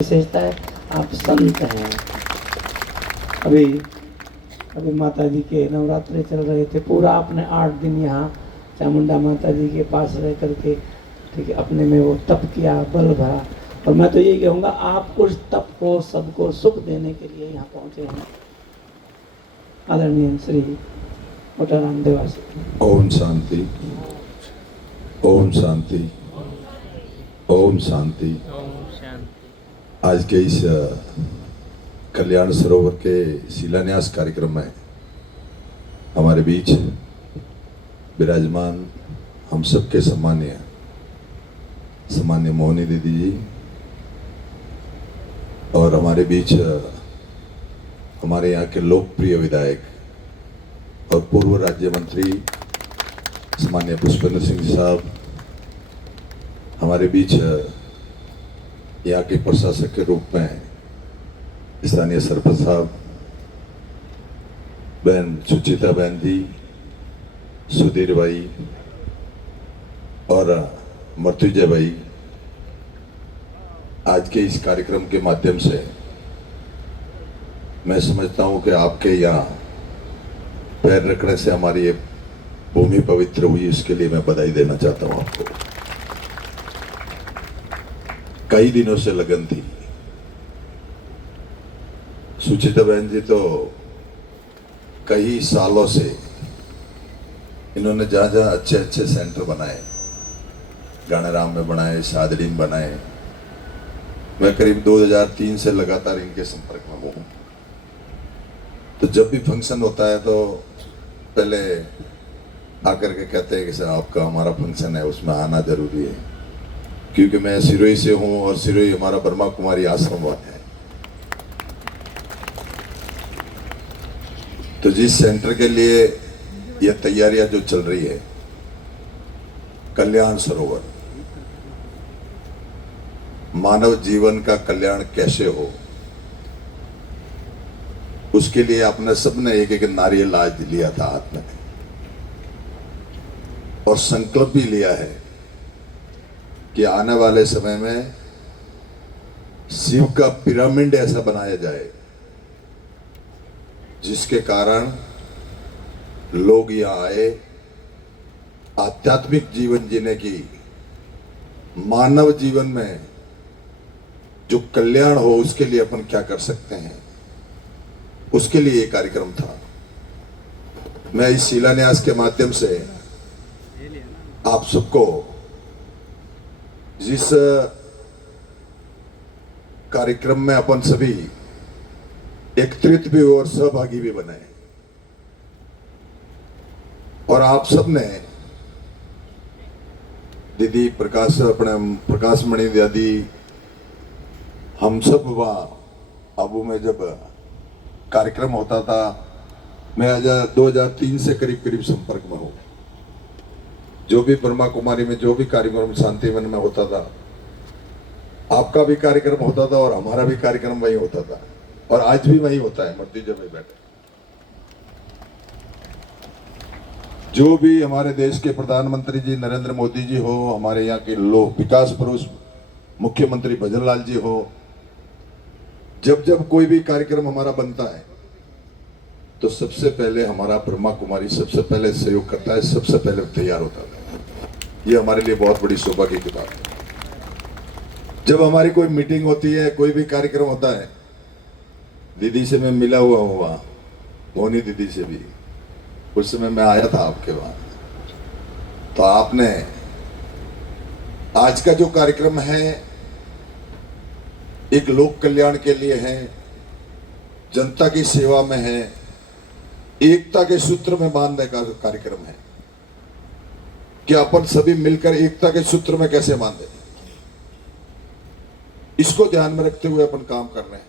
विशेषता है, आप संत हैं। अभी अभी माता जी के नवरात्रे चल रहे थे, पूरा आपने 8 दिन यहाँ चामुंडा माता जी के पास रह करके ठीक है अपने में वो तप किया, बल भरा। और मैं तो यही कहूँगा, आप उस तप को सबको सुख देने के लिए यहाँ पहुँचे हैं। आदरणीय श्री मोटाराम देवासी। ओम शांति, ओम शांति, ओम शांति। आज के इस कल्याण सरोवर के शिलान्यास कार्यक्रम में हमारे बीच विराजमान हम सबके सम्मान्य मोहिनी दीदी जी, और हमारे बीच हमारे यहाँ के लोकप्रिय विधायक और पूर्व राज्य मंत्री सम्मान्य पुष्पेंद्र सिंह जी साहब, हमारे बीच यहाँ के प्रशासक के रूप में स्थानीय सरपंच साहब, बहन सुचिता बहन जी, सुधीर भाई और मृत्युंजय भाई, आज के इस कार्यक्रम के माध्यम से मैं समझता हूँ कि आपके यहाँ पैर रखने से हमारी ये भूमि पवित्र हुई। इसके लिए मैं बधाई देना चाहता हूँ आपको। कई दिनों से लगन थी। सुचिता बहन जी तो कई सालों से इन्होंने जहाँ जहाँ अच्छे अच्छे सेंटर बनाए, गानेराम में बनाए, सादड़ी में बनाए, मैं करीब 2003 से लगातार इनके संपर्क में हूँ। तो जब भी फंक्शन होता है तो पहले आकर के कहते हैं कि सर आपका हमारा फंक्शन है, उसमें आना जरूरी है, क्योंकि मैं सिरोही से हूँ और सिरोही हमारा ब्रह्मा कुमारी आश्रम है। तो जिस सेंटर के लिए ये तैयारियां जो चल रही है, कल्याण सरोवर, मानव जीवन का कल्याण कैसे हो, उसके लिए आपने सबने एक एक नारियल आज लिया था हाथ में और संकल्प भी लिया है कि आने वाले समय में शिव का पिरामिड ऐसा बनाया जाए जिसके कारण लोग यहाँ आए, आध्यात्मिक जीवन जीने की, मानव जीवन में जो कल्याण हो उसके लिए अपन क्या कर सकते हैं, उसके लिए ये कार्यक्रम था। मैं इस शिलान्यास के माध्यम से आप सबको, जिस कार्यक्रम में अपन सभी एकत्रित भी और सहभागी भी बने, और आप सबने दीदी प्रकाश मणि दादी, हम सब वहाँ आबू में जब कार्यक्रम होता था, मैं 2003 से करीब करीब संपर्क में हूँ। जो भी ब्रह्मा कुमारी में जो भी कार्यक्रम शांति वन में होता था, आपका भी कार्यक्रम होता था और हमारा भी कार्यक्रम वही होता था, और आज भी वही होता है। मर्तीजा में बैठे जो भी हमारे देश के प्रधानमंत्री जी नरेंद्र मोदी जी हो, हमारे यहाँ के लोग विकास पुरुष मुख्यमंत्री भजनलाल जी हो, जब जब कोई भी कार्यक्रम हमारा बनता है तो सबसे पहले हमारा ब्रह्मा कुमारी सबसे पहले सहयोग करता है, सबसे पहले तैयार होता है। ये हमारे लिए बहुत बड़ी सौभाग्य की बात है। जब हमारी कोई मीटिंग होती है, कोई भी कार्यक्रम होता है, दीदी से मैं मिला हुआ हूँ वहाँ, मोहिनी दीदी से भी, उस समय मैं आया था आपके वहाँ। तो आपने आज का जो कार्यक्रम है एक लोक कल्याण के लिए है, जनता की सेवा में है, एकता के सूत्र में बांधने का कार्यक्रम है कि अपन सभी मिलकर एकता के सूत्र में कैसे बांधे, इसको ध्यान में रखते हुए अपन काम कर रहे हैं।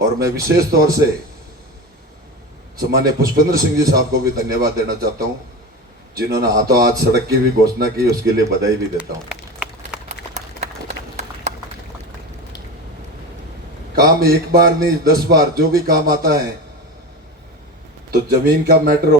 और मैं विशेष तौर से सम्मान्य पुष्पेंद्र सिंह जी साहब को भी धन्यवाद देना चाहता हूं, जिन्होंने हाथों हाथ सड़क की भी घोषणा की, उसके लिए बधाई भी देता हूं। काम एक बार नहीं 10 बार, जो भी काम आता है तो जमीन का मैटर